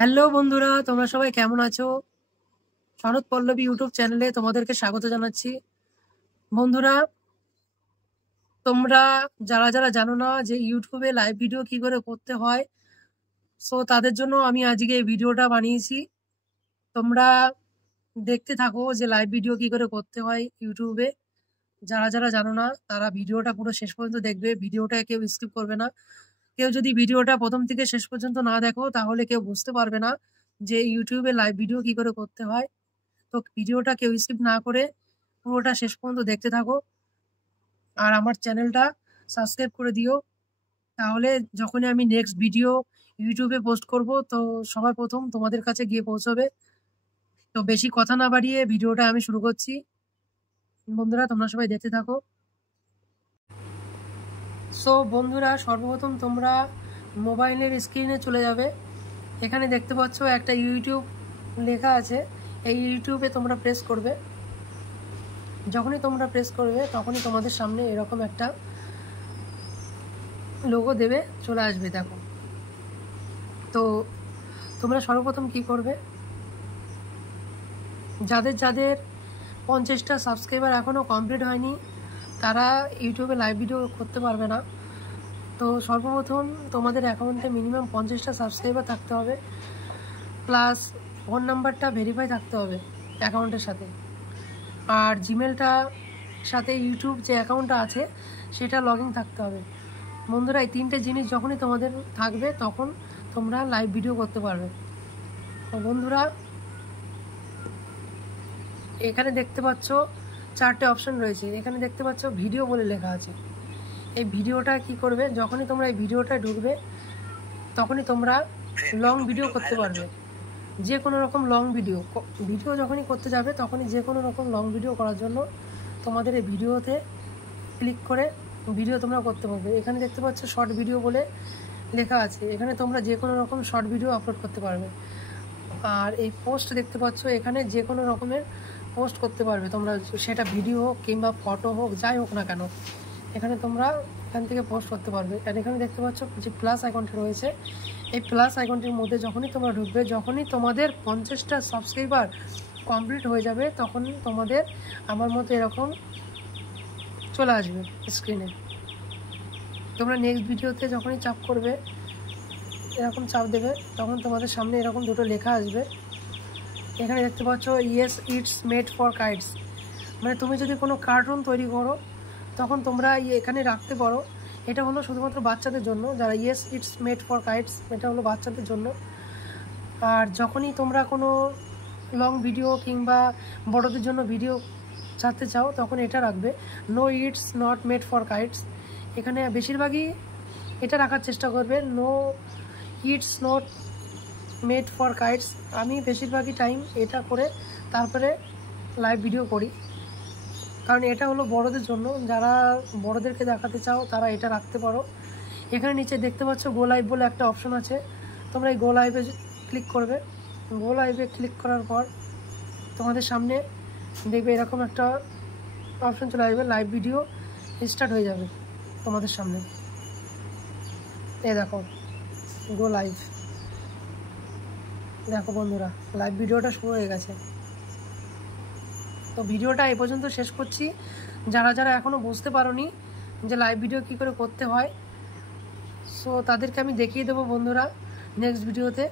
Hello বন্ধুরা, তোমরা সবাই কেমন আছো? শরৎ পল্লবী ইউটিউব চ্যানেলে তোমাদেরকে স্বাগত জানাচ্ছি। বন্ধুরা, তোমরা যারা যারা জানো না যে ইউটিউবে লাইভ ভিডিও কি করে করতে হয়, সো তাদের জন্য আমি আজকে এই ভিডিওটা বানিয়েছি। তোমরা দেখতে থাকো যে লাইভ ভিডিও কি করে করতে হয় ইউটিউবে। যারা যারা জানো না তারা ভিডিওটা পুরো শেষ পর্যন্ত দেখবে, ভিডিওটা কেউ স্কিপ করবে না। কেউ যদি ভিডিওটা প্রথম থেকে শেষ পর্যন্ত না দেখো তাহলে কেউ বুঝতে পারবে না যে ইউটিউবে লাইভ ভিডিও কি করে করতে হয়। তো ভিডিওটা কেউ স্কিপ না করে পুরোটা শেষ পর্যন্ত দেখতে থাকো, আর আমার চ্যানেলটা সাবস্ক্রাইব করে দিও। তাহলে যখনই আমি নেক্সট ভিডিও ইউটিউবে পোস্ট করব তো সবার প্রথম তোমাদের কাছে গিয়ে পৌঁছবে। তো বেশি কথা না বাড়িয়ে ভিডিওটা আমি শুরু করছি। বন্ধুরা, তোমরা সবাই দেখতে থাকো। সো বন্ধুরা, সর্বপ্রথম তোমরা মোবাইলের স্ক্রিনে চলে যাবে। এখানে দেখতে পাচ্ছ একটা ইউটিউব লেখা আছে, এই ইউটিউবে তোমরা প্রেস করবে। যখনই তোমরা প্রেস করবে তখনই তোমাদের সামনে এরকম একটা লোগো দেবে চলে আসবে, দেখো। তো তোমরা সর্বপ্রথম কি করবে, যাদের যাদের 50টা সাবস্ক্রাইবার এখনও কমপ্লিট হয়নি তারা ইউটিউবে লাইভ ভিডিও করতে পারবে না। তো সর্বপ্রথম তোমাদের অ্যাকাউন্টে মিনিমাম 50টা সাবস্ক্রাইবার থাকতে হবে, প্লাস ফোন নাম্বারটা ভেরিফাই থাকতে হবে অ্যাকাউন্টের সাথে, আর জিমেলটা সাথে ইউটিউব যে অ্যাকাউন্টটা আছে সেটা লগ ইন থাকতে হবে। বন্ধুরা, এই তিনটে জিনিস যখনই তোমাদের থাকবে তখন তোমরা লাইভ ভিডিও করতে পারবে। তো বন্ধুরা, এখানে দেখতে পাচ্ছ 4টে অপশন রয়েছে। এখানে দেখতে পাচ্ছ ভিডিও বলে লেখা আছে। এই ভিডিওটা কি করবে, যখনই তোমরা এই ভিডিওটা ঢুকবে তখনই তোমরা লং ভিডিও করতে পারবে। যে কোনো রকম লং ভিডিও যখনই করতে যাবে তখনই যে কোনো রকম লং ভিডিও করার জন্য তোমাদের এই ভিডিওতে ক্লিক করে ভিডিও তোমরা করতে পারবে। এখানে দেখতে পাচ্ছ শর্ট ভিডিও বলে লেখা আছে, এখানে তোমরা যে কোনো রকম শর্ট ভিডিও আপলোড করতে পারবে। আর এই পোস্ট দেখতে পাচ্ছ, এখানে যে কোনো রকমের পোস্ট করতে পারবে তোমরা, সেটা ভিডিও হোক কিংবা ফটো হোক, যাই হোক না কেন এখানে তোমরা এখান থেকে পোস্ট করতে পারবে। আর এখানে দেখতে পাচ্ছ যে প্লাস আইকনটি রয়েছে, এই প্লাস আইকনটির মধ্যে যখনই তোমরা ঢুকবে, যখনই তোমাদের 50টা সাবস্ক্রাইবার কমপ্লিট হয়ে যাবে তখন তোমাদের আমার মতো এরকম চলে আসবে স্ক্রিনে। তোমরা নেক্সট ভিডিওতে যখনই চাপ করবে, এরকম চাপ দেবে, তখন তোমাদের সামনে এরকম দুটো লেখা আসবে। এখানে দেখতে পাচ্ছ yes it's made for kites, মানে তুমি যদি কোনো কার্টুন তৈরি করো তখন তোমরা এখানে রাখতে পারো। এটা হলো শুধুমাত্র বাচ্চাদের জন্য, যারা yes it's made for kites, এটা হলো বাচ্চাদের জন্য। আর যখনই তোমরা কোনো লং ভিডিও কিংবা বড়দের জন্য ভিডিও ছাড়তে চাও তখন এটা রাখবে, no it's not made for kites. এখানে বেশিরভাগই এটা রাখার চেষ্টা করবে, no it's not made for kites. আমি বেশিরভাগই টাইম এটা করে তারপরে লাইভ ভিডিও করি, কারণ এটা হলো বড়দের জন্য। যারা বড়দেরকে দেখাতে চাও তারা এটা রাখতে পারো। এখানে নিচে দেখতে পাচ্ছ গো লাইভ বলে একটা অপশন আছে, তোমরা এই গো লাইভে ক্লিক করবে। গো লাইভে ক্লিক করার পর তোমাদের সামনে দেখবে এরকম একটা অপশন চলে আসবে, লাইভ ভিডিও স্টার্ট হয়ে যাবে তোমাদের সামনে। এই দেখো গো লাইভ, দেখো বন্ধুরা লাইভ ভিডিওটা শুরু হয়ে গেছে। তো ভিডিওটা এ পর্যন্ত শেষ করছি। যারা যারা এখনও বুঝতে পারোনি যে লাইভ ভিডিও কী করে করতে হয়, সো তাদেরকে আমি দেখিয়ে দেবো বন্ধুরা নেক্সট ভিডিওতে।